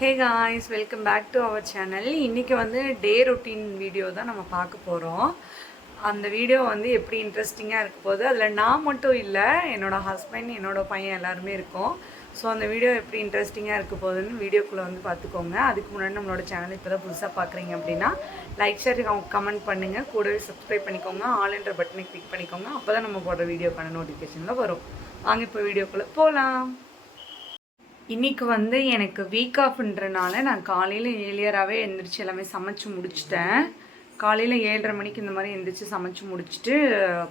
Hey guys, welcome back to our channel. இன்றைக்கி வந்து day routine video தான் நம்ம பார்க்க போகிறோம். அந்த வீடியோ வந்து எப்படி இன்ட்ரெஸ்டிங்காக இருக்க போகுது. அதில் நான் மட்டும் இல்லை, என்னோடய ஹஸ்பண்ட், என்னோடய பையன் எல்லாருமே இருக்கோம். ஸோ அந்த வீடியோ எப்படி இன்ட்ரெஸ்டிங்காக இருக்க போகுதுன்னு வீடியோக்குள்ளே வந்து பார்த்துக்கோங்க. அதுக்கு முன்னாடி நம்மளோட சேனல் இப்போ தான் புதுசாக பார்க்குறீங்க அப்படின்னா லைக், ஷேர், கமெண்ட் பண்ணுங்கள். கூடவே சப்ஸ்கிரைப் பண்ணிக்கோங்க. ஆல் என்ற பட்டனை கிளிக் பண்ணிக்கோங்க. அப்போ தான் நம்ம போடுற வீடியோக்கான நோட்டிஃபிகேஷனில் வரும். வாங்க இப்போ வீடியோக்குள்ளே போகலாம். இன்றைக்கி வந்து எனக்கு வீக் ஆஃப்ன்றனால நான் காலையில் ஏர்லியராகவே எழுந்திரிச்சு எல்லாமே சமைச்சு முடிச்சிட்டேன். காலையில் 7:30 மணிக்கு இந்த மாதிரி எழுந்திரிச்சு சமைச்சு முடிச்சுட்டு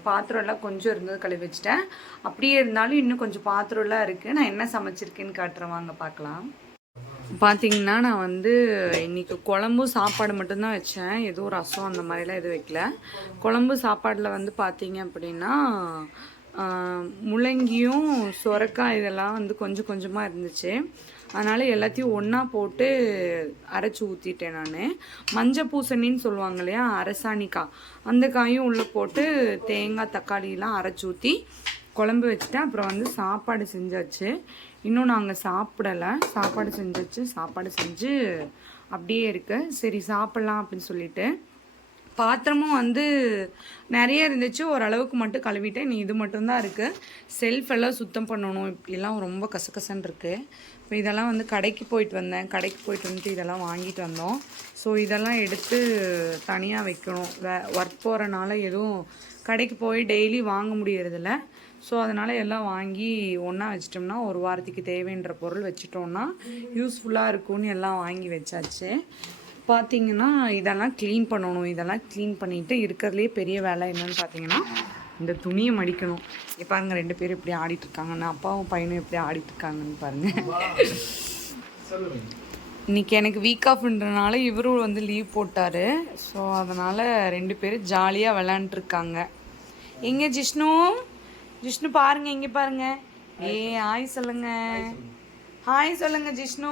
பாத்திரம் எல்லாம் கொஞ்சம் இருந்தது கழுவி வச்சிட்டேன். அப்படியே இருந்தாலும் இன்னும் கொஞ்சம் பாத்திரம்லாம் இருக்குது. நான் என்ன சமைச்சிருக்கேன்னு காட்டுறேன், வாங்க பார்க்கலாம். பார்த்தீங்கன்னா நான் வந்து இன்றைக்கி குழம்பும் சாப்பாடு மட்டும்தான் வச்சேன். எதுவும் ரசம் அந்த மாதிரிலாம் எதுவும் வைக்கல. குழம்பு சாப்பாடில் வந்து பார்த்தீங்க அப்படின்னா முள்ளங்கியும் சொரக்காய் இதெல்லாம் வந்து கொஞ்சம் கொஞ்சமாக இருந்துச்சு. அதனால் எல்லாத்தையும் ஒன்றா போட்டு அரைச்சி ஊற்றிட்டேன். நான் மஞ்சள் பூசணின்னு சொல்லுவாங்க இல்லையா, அரசாணிக்காய், அந்த காயும் உள்ளே போட்டு தேங்காய் தக்காளியெலாம் அரைச்சி ஊற்றி குழம்பு வச்சுட்டேன். அப்புறம் வந்து சாப்பாடு செஞ்சாச்சு. இன்னும் நாங்கள் சாப்பிடலை. சாப்பாடு செஞ்சு அப்படியே இருக்கு. சரி சாப்பிட்லாம் அப்படின்னு சொல்லிட்டு பாத்திரமும் வந்து நிறைய இருந்துச்சு. ஓரளவுக்கு மட்டும் கழுவிட்டேன். நீ இது மட்டும்தான் இருக்குது. செல்ஃப் எல்லாம் சுத்தம் பண்ணணும். இப்படிலாம் ரொம்ப கசகசன்னு இருக்குது. இப்போ இதெல்லாம் வந்து கடைக்கு போயிட்டு வந்துட்டு இதெல்லாம் வாங்கிட்டு வந்தோம். ஸோ இதெல்லாம் எடுத்து தனியாக வைக்கணும். ஒர்க் போகிறனால எதுவும் கடைக்கு போய் டெய்லி வாங்க முடியறதில்ல. ஸோ அதனால் எல்லாம் வாங்கி ஒன்றா வச்சிட்டோம்னா ஒரு வாரத்துக்கு தேவைன்ற பொருள் வச்சிட்டோம்னா யூஸ்ஃபுல்லாக இருக்கும்னு எல்லாம் வாங்கி வச்சாச்சு. பார்த்தீங்கன்னா இதெல்லாம் க்ளீன் பண்ணணும். இதெல்லாம் க்ளீன் பண்ணிவிட்டு இருக்கிறதுலே பெரிய வேலை என்னென்னு பார்த்தீங்கன்னா இந்த துணியை மடிக்கணும். இப்போ பாருங்க 2 பேரும் எப்படி ஆடிட்டுருக்காங்கன்னு, அப்பாவும் பையனும் எப்படி ஆடிட்டுருக்காங்கன்னு பாருங்கள். இன்றைக்கி எனக்கு வீக் ஆஃப்ன்றனால இவரும் வந்து லீவ் போட்டார். ஸோ அதனால் 2 பேரும் ஜாலியாக விளாண்டுருக்காங்க. எங்கே ஜிஷ்ணு பாருங்கள், இங்கே பாருங்கள். ஹாய் சொல்லுங்கள். ஹாய் சொல்லுங்கள் ஜிஷ்ணு.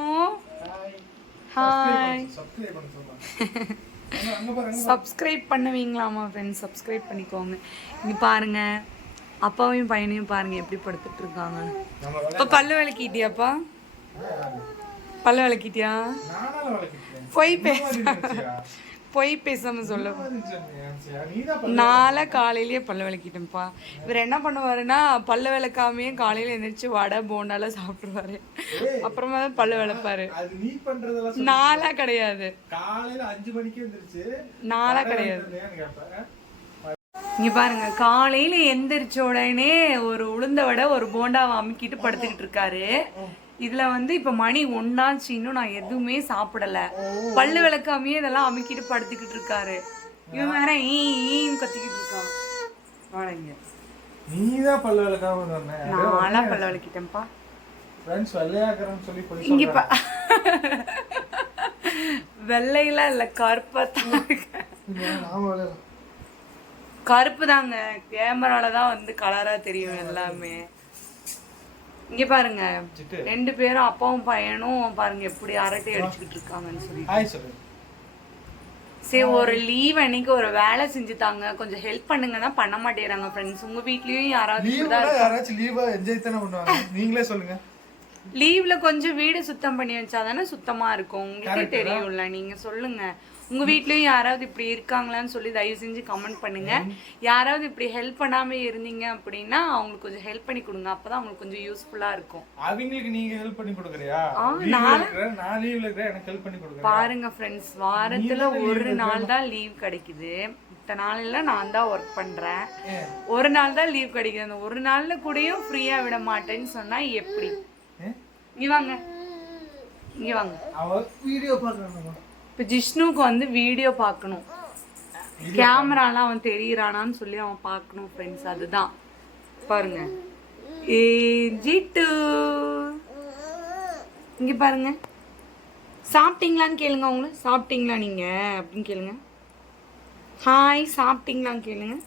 ஹாய். சப்ஸ்கிரைப் பண்ணுவீங்களாமா ஃப்ரெண்ட்ஸ்? சப்ஸ்கிரைப் பண்ணிக்கோங்க. இங்கே பாருங்கள், அப்பாவையும் பையனையும் பாருங்கள் எப்படி படுத்துட்டு இருக்காங்க. இப்போ பல்லு விளக்கிட்டியாப்பா? பல்லு விளக்கிட்டியா? பொய் பேசாம சொல்ல. நாளை காலையிலேயே பல்ல விளக்கிட்டேன்ப்பா. இவர் என்ன பண்ணுவாருன்னா பல்ல விளக்காமையே காலையில எழுந்திரிச்சு வடை போண்டால சாப்பிடுவாரு. அப்புறமா தான் பல்ல விளப்பாரு. நாளா கிடையாது, நாளா கிடையாது. இங்க பாருங்க, காலையில எந்திரிச்ச உடனே ஒரு உளுந்த வடை ஒரு போண்டாவை அமுக்கிட்டு படுத்துக்கிட்டு இருக்காரு. இதுல வந்து இப்ப மணி 1 இன்னும் நான் எதுவுமே சாப்பிடல. பல்லு விளக்காமையே இதெல்லாம் அமுக்கிட்டு படுத்துக்கிட்டு இருக்காரு. இவன் வேற ஈன்னு கத்திக்கிட்டு இருக்கான். வாழைங்க, நீதான் பல்லு விளக்காம சொன்ன. நான்லாம் பல்ல விளக்கிட்டேன்ப்பா. ஃப்ரெண்ட்ஸ் வெள்ளையாக்குறேன்னு சொல்லி போய் இங்க வெள்ளையெல்லாம் இல்ல, கருப்பா தான் கருப்பு தாங்க. கேமரால தான் வந்து கலரா தெரியும் எல்லாமே. இங்க பாருங்க, 2 பேரும் அப்பாவும் பையனும் பாருங்க எப்படி அரட்டை அடிச்சுக்கிட்டு இருக்காங்கன்னு சொல்லி. சரி, ஒரு லீவ் அன்னைக்கு ஒரு வேலை செஞ்சு தாங்க, கொஞ்சம் ஹெல்ப் பண்ணுங்கன்னா பண்ண மாட்டேறாங்க ஃப்ரெண்ட்ஸ். உங்க வீட்லயும் யாராவது நீங்களே சொல்லுங்க. லீவ்ல கொஞ்சம் வீடு சுத்தம் பண்ணி வச்சாதானே சுத்தமா இருக்கும். உங்களுக்கே தெரியும்ல, நீங்க சொல்லுங்க. உங்க வீட்லயும் யாராவது இப்படி இருக்காங்களான்னு சொல்லி தயவு செஞ்சு கமெண்ட் பண்ணுங்க. யாராவது இப்படி ஹெல்ப் பண்ணாம இருந்தீங்க அப்படின்னா அவங்களுக்கு கொஞ்சம் ஹெல்ப் பண்ணி கொடுங்க. அப்பதான் அவங்களுக்கு கொஞ்சம் யூஸ்ஃபுல்லா இருக்கும். அவங்களுக்கு நீங்க ஹெல்ப் பண்ணி கொடுக்கறியா? நான் லீவ்ல இருக்கேன், எனக்கு ஹெல்ப் பண்ணி கொடுங்க. பாருங்க ஃப்ரெண்ட்ஸ், வாரத்துல ஒரு நாள் தான் லீவ் கிடைக்குது. இத்தனை நாள்ல நான் தான் ஒர்க் பண்றேன். ஒரு நாள் தான் லீவ் கிடைக்குது. அந்த ஒரு நாள்ல கூடயும் ஃப்ரீயா விட மாட்டேன்னு சொன்னா எப்படி? இங்க வாங்க, இங்க வாங்க. வீடியோ பாக்குறாங்க. இப்போ ஜிஷ்ணுக்கு வந்து வீடியோ பார்க்கணும். கேமராலாம் அவன் தெரியறானான்னு சொல்லி அவன் பார்க்கணும் ஃப்ரெண்ட்ஸ். அதுதான் பாருங்க. ஜிட்டு இங்க பாருங்க. சாப்பிட்டீங்களான்னு கேளுங்க. அவங்கள சாப்பிட்டீங்களா நீங்க அப்படின்னு கேளுங்க. ஹாய், சாப்பிட்டீங்களான்னு கேளுங்க.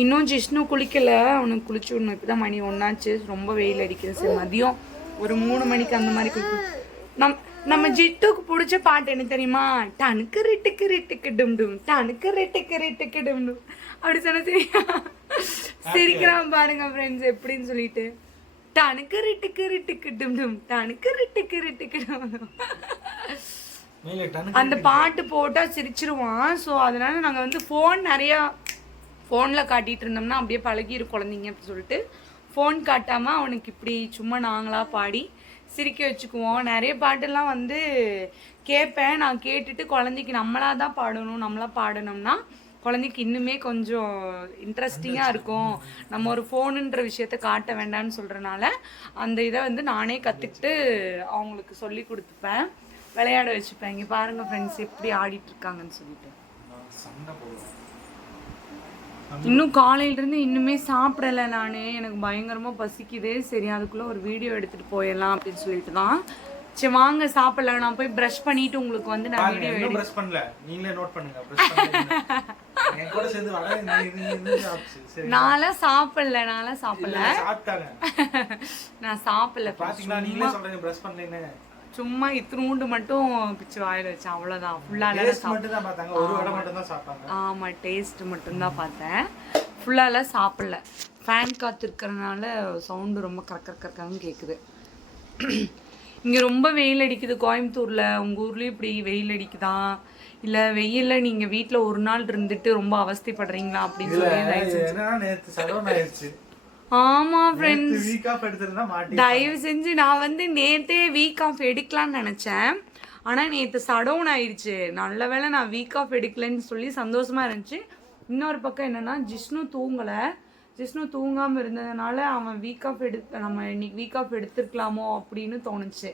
இன்னும் ஜிஷ்ணு குளிக்கல, அவனுக்கு குளிச்சு விடணும். இப்போதான் மணி 1 ரொம்ப வெயில் அடிக்குது. சரி, மதியம் ஒரு 3 மணிக்கு அந்த மாதிரி குளிக்கணும். நம்ம ஜிட்டுக்கு பிடிச்ச பாட்டு என்ன தெரியுமா? டனுக்கு ரிட்டுக்கு ரிட்டுக்கு டும் டும், டனுக்கு ரிட்டுக்கு ரிட்டுக்கு டும் டும் அப்படி சொன்ன. சரியா சிரிக்கிறான் பாருங்க ஃப்ரெண்ட்ஸ் எப்படின்னு சொல்லிட்டு. தனுக்கு ரிட்டுக்கு ரிட்டுக்கு டும் டும் தனுக்கு ரிட்டுக்கு ரிட்டுக்கு டும் டும். அந்த பாட்டு போட்டால் சிரிச்சிருவான். ஸோ அதனால நாங்கள் வந்து ஃபோன் நிறையா ஃபோனில் காட்டிகிட்டு இருந்தோம்னா அப்படியே பழகிடும் குழந்தைங்க அப்படின்னு சொல்லிட்டு ஃபோன் காட்டாமல் அவனுக்கு இப்படி சும்மா நாங்களாக பாடி சிரிக்க வச்சுக்குவோம். நிறைய பாட்டெல்லாம் வந்து கேட்பேன். நான் கேட்டுட்டு குழந்தைக்கு நம்மளாக தான் பாடணும், நம்மளாக பாடணும்னா குழந்தைக்கு இன்னுமே கொஞ்சம் இன்ட்ரெஸ்டிங்காக இருக்கும். நம்ம ஒரு ஃபோனுன்ற விஷயத்த காட்ட வேண்டாம்னு சொல்கிறனால அந்த இதை வந்து நானே கற்றுக்கிட்டு அவங்களுக்கு சொல்லி கொடுத்துப்பேன், விளையாட வச்சுப்பேன். இங்கே பாருங்கள் ஃப்ரெண்ட்ஸ் எப்படி ஆடிட்டு இருக்காங்கன்னு சொல்லிட்டு. இன்னும் காலையிலேருந்து இன்னுமே சாப்பிடலை நான். எனக்கு பயங்கரமாக பசிக்குது. சரி அதுக்குள்ளே ஒரு வீடியோ எடுத்துகிட்டு போயிடலாம் அப்படின்னு சொல்லிட்டு தான். சரி வாங்க சாப்பிடலாம். நான் போய் ப்ரஷ் பண்ணிட்டு உங்களுக்கு வந்து நான் வீடியோ எடுத்து ப்ரஷ் பண்ணல, நீங்களே நோட் பண்ணுங்க. ப்ரஷ் பண்ணுங்க என் கூட சேர்ந்து வர நீ சரி. நான்லாம் சாப்பிடல சாப்பிட்டாங்க. நான் சாப்பிடல. பாத்தீங்களா நீங்களே சொல்றீங்க ப்ரஷ் பண்ணலன்னு. சும்மா இத்தினூண்டு மட்டும் பிச்சு வாயில வச்சேன், அவ்வளோதான். ஃபுல்லாக மட்டும் தான் பார்த்தாங்க, ஒரு வடை மட்டும் தான் சாப்பிட்டாங்க. ஆமாம், டேஸ்ட் மட்டும்தான் பார்த்தேன், ஃபுல்லாலாம் சாப்பிடல. ஃபேன் காற்று இருக்கிறதுனால சவுண்டு ரொம்ப கறக்கறன்னு கேட்குது. இங்கே ரொம்ப வெயில் அடிக்குது கோயம்புத்தூரில். உங்கள் ஊர்லேயும் இப்படி வெயில் அடிக்குதா, இல்லை வெயிலில் நீங்கள் வீட்டில் ஒரு நாள் இருந்துட்டு ரொம்ப அவஸ்தைப்படுறீங்களா அப்படின்னு சொல்லி. ஆமாம் ஃப்ரெண்ட்ஸ், தயவு செஞ்சு நான் வந்து நேற்றே வீக் ஆஃப் எடுக்கலான்னு நினச்சேன். ஆனால் நேற்று சடவுன் ஆயிடுச்சு. நல்ல வேளை நான் வீக் ஆஃப் எடுக்கலன்னு சொல்லி சந்தோஷமாக இருந்துச்சு. இன்னொரு பக்கம் என்னென்னா ஜிஷ்ணு தூங்கலை. ஜிஷ்ணு தூங்காமல் இருந்ததுனால அவன் வீக் ஆஃப் நம்ம இன்னைக்கு வீக் ஆஃப் எடுத்துருக்கலாமோ அப்படின்னு தோணுச்சு.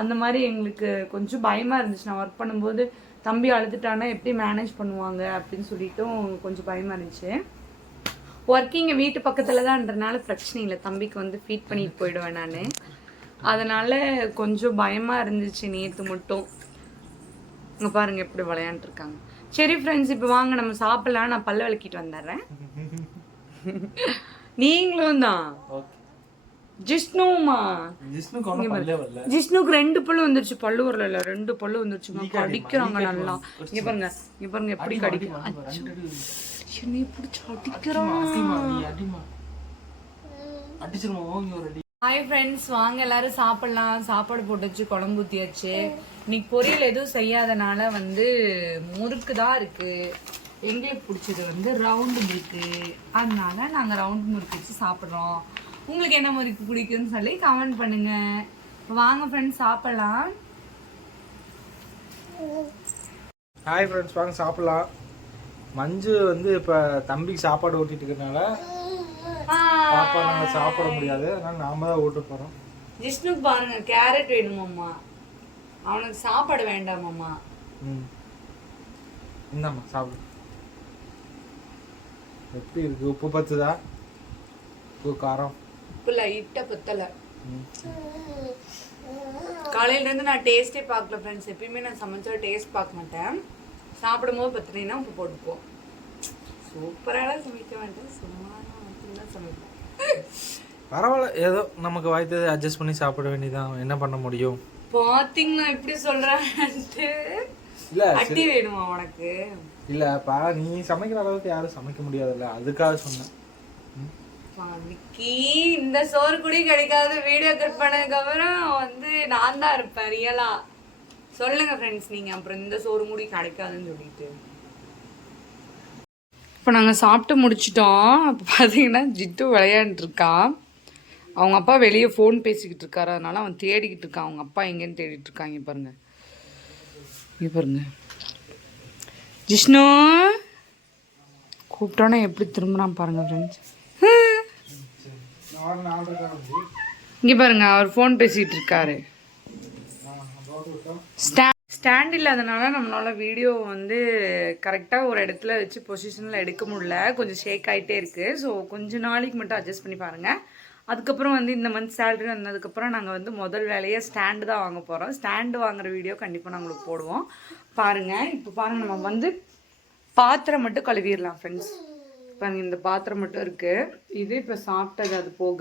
அந்த மாதிரி எங்களுக்கு கொஞ்சம் பயமாக இருந்துச்சு. நான் ஒர்க் பண்ணும்போது தம்பி அழுதுட்டானா எப்படி மேனேஜ் பண்ணுவாங்க அப்படின்னு சொல்லிட்டும் கொஞ்சம் பயமாக இருந்துச்சு. ஒர்க்கிங் வீட்டு பக்கத்தில் தான்ன்றனால பிரச்சனை இல்லை, தம்பிக்கு வந்து ஃபீட் பண்ணிட்டு போயிடுவேன் நான். அதனால் கொஞ்சம் பயமாக இருந்துச்சு நேற்று மட்டும். இங்கே பாருங்கள் எப்படி விளையாண்டுருக்காங்க. சரி ஃப்ரெண்ட்ஸ், இப்போ வாங்க நம்ம சாப்பிட்லாம். நான் பல்ல விளக்கிட்டு வந்துடுறேன். நீங்களும் தான். ஜிஷ்ணுமா, ஜிஷ்ணுக்கு 2 பல்லு வந்துருச்சு. பல்லு வரல, 2 பல்லு வந்துருச்சுங்க. கடிக்கிறாங்க நல்லா. இங்க பாருங்க எப்படி கடிக்கிறான். என்னை பிடிச்சி அடிக்கிறான். ஹாய் ஃப்ரெண்ட்ஸ், வாங்க எல்லாரும் சாப்பிடலாம். சாப்பாடு போட்டு வச்சு குழம்பு ஊற்றியாச்சு. இன்னைக்கு பொரியல் எதுவும் செய்யாதனால வந்து முறுக்கு தான் இருக்கு. எங்களுக்கு பிடிச்சது வந்து ரவுண்டு முறுக்கு, அதனால நாங்கள் ரவுண்டு முறுக்கு வச்சு சாப்பிட்றோம். உங்களுக்கு என்ன முறுக்கு பிடிக்குன்னு சொல்லி கமெண்ட் பண்ணுங்க. வாங்க ஃப்ரெண்ட்ஸ் சாப்பிடலாம். ஹாய் ஃப்ரெண்ட்ஸ், வாங்க சாப்பிடலாம். மஞ்சு வந்து இப்போ தம்பிக்கு சாப்பாடு ஊட்டிட்டு இருக்கனால பாப்பா நாங்கள் சாப்பிட முடியாது, அதனால நாம தான் ஊட்ட போகிறோம். ஜிஷ்ணுக்கு பாருங்க கேரட் வேணுமாம்மா, அவனுக்கு சாப்பாடு வேண்டாமாம்மா. இந்தாம்மா சாப்பிடு. எப்படி இருக்கு? உப்பு பத்துதா? உப்பு காரம் உப்பு லைட்டா பத்தல. காலையில இருந்து நான் டேஸ்டே பார்க்கல ஃப்ரெண்ட்ஸ். எப்பயுமே நான் சமைச்சா டேஸ்ட் பார்க்க மாட்டேன். சாப்பிடும்போது பத்தினா உப்பு போட்டுப்போம். சூப்பராக சமைக்க வேண்டாம், சும்மா தான் சமைப்போம். பரவாயில்ல, ஏதோ நமக்கு வாய்த்தது அட்ஜஸ்ட் பண்ணி சாப்பிட வேண்டியதான். என்ன பண்ண முடியும்? பாத்தீங்கன்னா எப்படி சொல்றேன்ட்டு. இல்ல அட்டி வேணுமா உனக்கு? இல்லப்பா, நீ சமைக்கிற அளவுக்கு யாரும் சமைக்க முடியாதுல்ல, அதுக்காக சொன்னேன். இந்த சோறு கூட கிடைக்காது. வீடியோ கட் பண்ணதுக்கு அப்புறம் வந்து நான் தான் இருப்பேன் ரியலா. சொல்லுங்க ஃப்ரெண்ட்ஸ் நீங்க, அப்புறம் இந்த சோறு மூடி கிடைக்காதுன்னு சொல்லிட்டு. இப்போ நாங்கள் சாப்பிட்டு முடிச்சிட்டோம். அப்போ பார்த்தீங்கன்னா ஜிட்டு விளையாண்டுருக்கான். அவங்க அப்பா வெளியே ஃபோன் பேசிக்கிட்டு இருக்காரு, அதனால அவன் தேடிக்கிட்டு இருக்கான். அவங்க அப்பா எங்கேன்னு தேடிட்டு இருக்காங்க. பாருங்க இங்கே பாருங்க. ஜிஷ்ணு கூப்பிட்டோன்னே எப்படி திரும்புறான் பாருங்க ஃப்ரெண்ட்ஸ். இங்கே பாருங்க, அவர் ஃபோன் பேசிகிட்டு இருக்காரு. ஸ்டாண்ட் இல்லாதனால நம்மளால் வீடியோ வந்து கரெக்டாக ஒரு இடத்துல வச்சு பொசிஷனில் எடுக்க முடியல. கொஞ்சம் ஷேக் ஆகிட்டே இருக்குது. ஸோ கொஞ்சம் நாளைக்கு மட்டும் அட்ஜஸ்ட் பண்ணி பாருங்கள். அதுக்கப்புறம் வந்து இந்த மந்த் சேலரி வந்ததுக்கப்புறம் நாங்கள் வந்து முதல் வேலையை ஸ்டாண்டு தான் வாங்க போகிறோம். ஸ்டாண்டு வாங்குகிற வீடியோ கண்டிப்பாக நான் உங்களுக்கு போடுவோம் பாருங்கள். இப்போ பாருங்கள், நம்ம வந்து பாத்திரம் மட்டும் கழுவிடலாம் ஃப்ரெண்ட்ஸ். பாருங்கள், இந்த பாத்திரம் மட்டும் இருக்குது. இது இப்போ சாப்பிட்டது, அது போக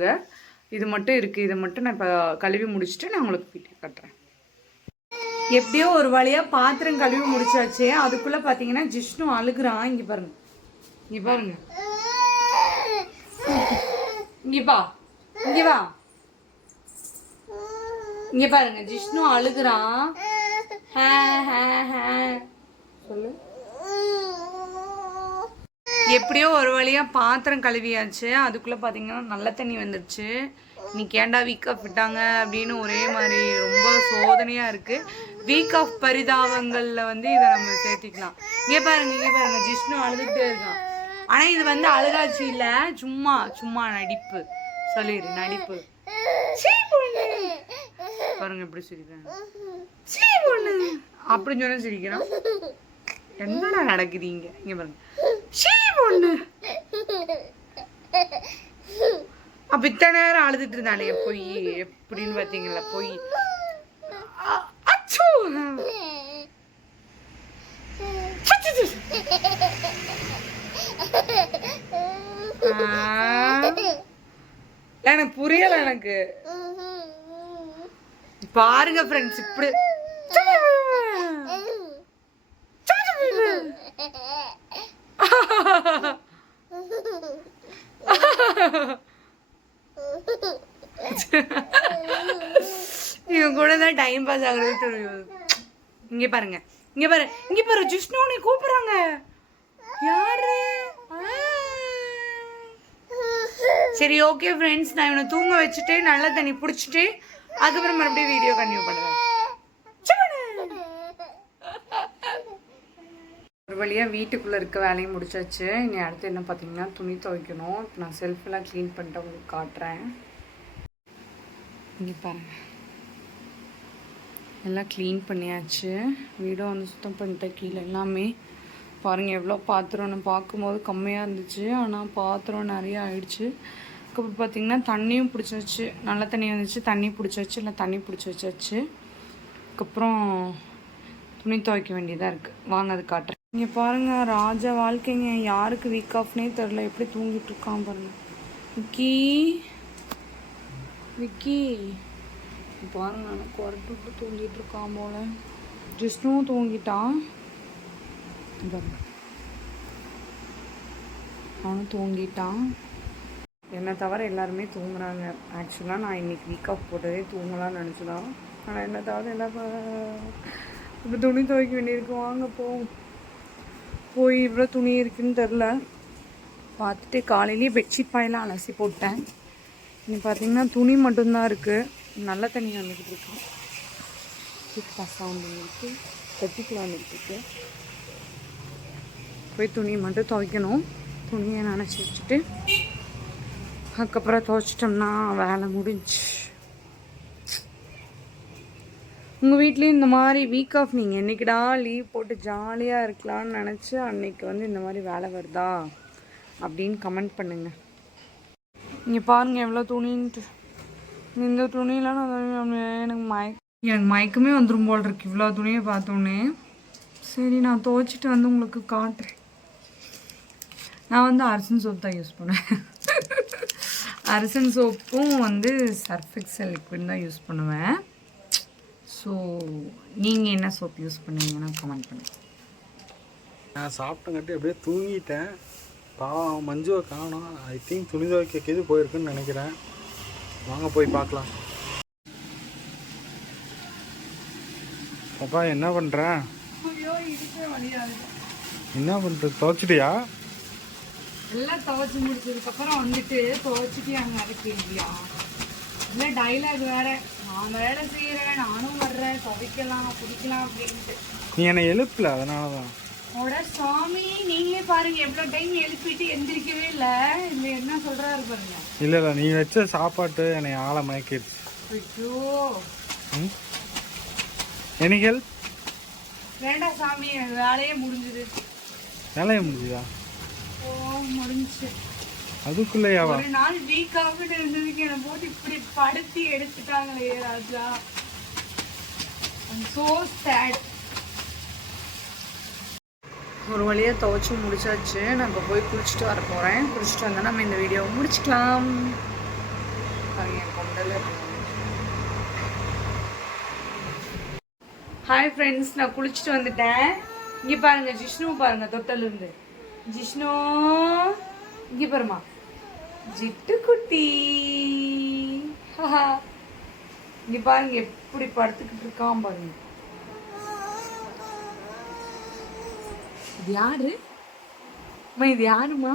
இது மட்டும் இருக்குது. இதை மட்டும் நான் இப்போ கழுவி முடிச்சுட்டு நான் உங்களுக்கு வீட்டை கட்டுறேன். எப்படியோ ஒரு வழியாக பாத்திரம் கழுவி முடிச்சாச்சு. அதுக்குள்ளே பார்த்தீங்கன்னா ஜிஷ்ணு அழுகுறான். இங்கே பாருங்க, இங்கே பாருங்க, இங்கே வா, இங்கே வா, இங்க பாருங்க ஜிஷ்ணு அழுகுறான். சொல்லு. எப்படியோ ஒரு வழியா பாத்திரம் கழுவியாச்சு. அதுக்குள்ள பாத்தீங்கன்னா நல்ல தண்ணி வந்துருச்சு. நீ கேண்டா வீக் ஆஃப் விட்டாங்க அப்படின்னு ஒரே மாதிரி ரொம்ப சோதனையா இருக்கு. வீக் ஆஃப் பரிதாபங்கள்ல வந்து இதை நம்ம சேர்த்திக்கலாம். இங்க பாருங்க ஜிஷ்ணு அழுதுகிட்டே இருக்கான். ஆனா இது வந்து அழுகாட்சி இல்ல, சும்மா சும்மா நடிப்பு. சொல்லிடு நடிப்பு. பாருங்க எப்படி சிரிக்கிறாங்க. அப்படி சொன்ன சிரிக்கிறான். என்னடா நடக்குதுங்க? இங்க பாருங்க. அப்ப இத்தனை நேரம் அழுதுட்டு இருந்தானே போய் எப்படின்னு பாத்தீங்களா? போய் எனக்கு புரியல. எனக்கு பாருங்க ஃப்ரெண்ட்ஸ் இப்படி இவன் கூட தான் டைம் பாஸ் ஆகுறது தெரியும். இங்க பாருங்க ஜிஷ்ணு நீ கூப்பிடுறாங்க. யாரு? சரி ஓகே ஃப்ரெண்ட்ஸ், நான் இவனை தூங்க வச்சுட்டு நல்ல தண்ணி பிடிச்சிட்டு அதுக்கப்புறம் மறுபடியும் வீடியோ கண்டினியூ பண்ணுறேன். ஒரு வழியாக வீட்டுக்குள்ளே இருக்க வேலையும் முடிச்சாச்சு. இனி அடுத்து என்ன பார்த்தீங்கன்னா துணி துவைக்கணும். இப்போ நான் செல்ஃபெல்லாம் க்ளீன் பண்ணிட்டு உங்களுக்கு காட்டுறேன். இங்கே பாருங்கள், எல்லாம் க்ளீன் பண்ணியாச்சு. வீடும் வந்து சுத்தம் பண்ணிட்டேன். கீழே எல்லாமே பாருங்கள் எவ்வளோ பாத்திரம்னு பார்க்கும்போது கம்மியாக இருந்துச்சு, ஆனால் பாத்திரம் நிறையா ஆயிடுச்சு. அதுக்கப்புறம் பார்த்திங்கன்னா தண்ணியும் பிடிச்சி வச்சு, நல்ல தண்ணி வந்துச்சு, தண்ணி பிடிச்சி வச்சு இல்லை தண்ணி பிடிச்சி வச்சாச்சு. அதுக்கப்புறம் துணி துவைக்க வேண்டியதாக இருக்குது. வாங்க அது காட்டுறேன். இங்கே பாருங்கள் ராஜா வாழ்க்கைங்க, யாருக்கு வீக் ஆஃப்னே தெரில, எப்படி தூங்கிட்டு இருக்கான் பாருங்கள். விக்கி பாருங்க, எனக்கு குரட்டு தூங்கிட்டு இருக்கான் போல. ஜிஷ்ணுவும் தூங்கிட்டான், அவனும் தூங்கிட்டான். என்னை தவிர எல்லாருமே தூங்குறாங்க. ஆக்சுவலாக நான் இன்னைக்கு வீக் ஆஃப் போட்டதே தூங்கலாம்னு நினச்சிதான். ஆனால் என்னை தவிர எல்லாம் இப்போ துணி துவைக்க வேண்டியிருக்கு. வாங்க போய் இவ்வளோ துணி இருக்குன்னு தெரில. பார்த்துட்டு காலையிலேயே பெட்ஷீட் பாயெல்லாம் அலசி போட்டேன். இனி பார்த்தீங்கன்னா துணி மட்டும்தான் இருக்குது. நல்ல தண்ணி வந்துக்கிட்டு இருக்கு. சவுண்ட் வந்துருக்கு, கட்டிக்கலாம் வந்துருக்கு. போய் துணி மட்டும் துவைக்கணும். துணியை நினச்சி வச்சுட்டு அதுக்கப்புறம் துவைச்சிட்டோம்னா வேலை முடிஞ்சு. உங்கள் வீட்லேயும் இந்த மாதிரி வீக் ஆஃப் நீங்கள் என்றைக்கிடா லீவ் போட்டு ஜாலியாக இருக்கலாம்னு நினச்சி அன்னைக்கு வந்து இந்த மாதிரி வேலை வருதா அப்படின்னு கமெண்ட் பண்ணுங்கள். இங்கே பாருங்கள் எவ்வளோ துணின்ட்டு. இந்த துணியெலாம் நான் எனக்கு மயக்கமே வந்துடும் போல் இருக்கு இவ்வளோ துணியை பார்த்தோன்னே. சரி நான் துவைச்சிட்டு வந்து உங்களுக்கு காட்டுறேன். நான் வந்து அரசன் சோப் தான் யூஸ் பண்ணுவேன். அரசன் சோப்பும் வந்து சர்ஃப் எக்ஸல் லிக்விட் தான் யூஸ் பண்ணுவேன். ஸோ நீங்கள் என்ன சோப் யூஸ் பண்ணுவீங்கன்னா கமெண்ட் பண்ணுங்கள். நான் சாப்பிட்டங்காட்டி அப்படியே தூங்கிட்டேன். பாவம் மஞ்சுவை காணோம். ஐ திங்க் துணி துவைக்க இது போயிருக்குன்னு நினைக்கிறேன். வாங்க போய் பார்க்கலாம். பாப்பா என்ன பண்ணுற? என்ன பண்ணுற? துவைச்சிட்டியா? எல்லாம் துவைச்சி முடிச்சதுக்கப்புறம் வந்துட்டு துவைச்சிட்டு அங்கே அரைக்கிறியா? இல்லை டைலாக் வேற, நான் வேலை செய்கிறேன், நானும் வர்றேன், துவைக்கலாம் பிடிக்கலாம் அப்படின்ட்டு. நீ என்னை எழுப்பல, அதனால தான். ஓட சாமி, நீங்களே பாருங்க எவ்வளோ டைம் எழுப்பிட்டு எந்திரிக்கவே இல்லை. இல்லை என்ன சொல்கிறாரு பாருங்க. இல்லை நீ வச்ச சாப்பாட்டு என்னை ஆளை மயக்கிடுச்சு. ஐயோ எனக்கு ஹெல்ப் வேண்டாம் சாமி, எனக்கு வேலையே முடிஞ்சுது. வேலையே முடிஞ்சுதா? ஓ முடிஞ்சு. அதுக்குள்ளேயாவா? ஒரு நாள் வீக் ஆகிட்டு இருந்ததுக்கு என்னை போட்டு இப்படி படுத்தி எடுத்துட்டாங்களே ராஜா. so sad. ஒரு வழியாக துவைச்சி முடிச்சாச்சு. நான் இப்போ போய் குளிச்சுட்டு வர போகிறேன். குளிச்சுட்டு வந்தால் நம்ம இந்த வீடியோவை முடிச்சுக்கலாம். என் கொண்டல. ஹாய் ஃப்ரெண்ட்ஸ், நான் குளிச்சுட்டு வந்துட்டேன். இங்கே பாருங்கள் ஜிஷ்ணு பாருங்கள் தொட்டலேருந்து. ஜிஷ்ணு இங்கே பாருமா, ஜிட்டு குட்டி. இங்க பாருங்க எப்படி படுத்துக்கிட்டு இருக்கான் பாருங்க. இது யாரு அம்மா? இது யாருமா?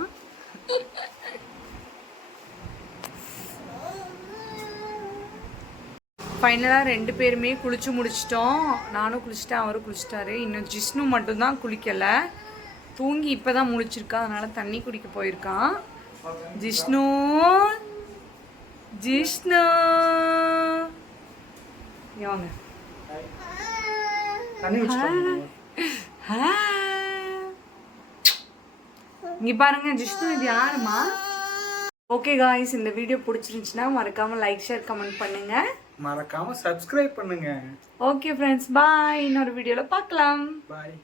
ஃபைனலாக 2 பேருமே குளிச்சு முடிச்சிட்டோம். நானும் குளிச்சிட்டேன், அவரும் குளிச்சிட்டாரு. இன்னும் ஜிஷ்ணு மட்டும்தான் குளிக்கலை. தூங்கி இப்போ தான் முழிச்சிருக்கான், அதனால தண்ணி குடிக்க போயிருக்கான். ஜிஷ்ணு ஜிஷ்ணு இங்க வாங்க. இங்க பாருங்க ஜிஷ்ணு, இது யாருமா? ஓகே காய்ஸ், இந்த வீடியோ பிடிச்சிருந்துச்சுன்னா மறக்காம லைக், ஷேர், கமெண்ட் பண்ணுங்க. மறக்காம சப்ஸ்கிரைப் பண்ணுங்க. ஓகே ஃப்ரெண்ட்ஸ், பாய். இன்னொரு வீடியோல பார்க்கலாம். பாய்.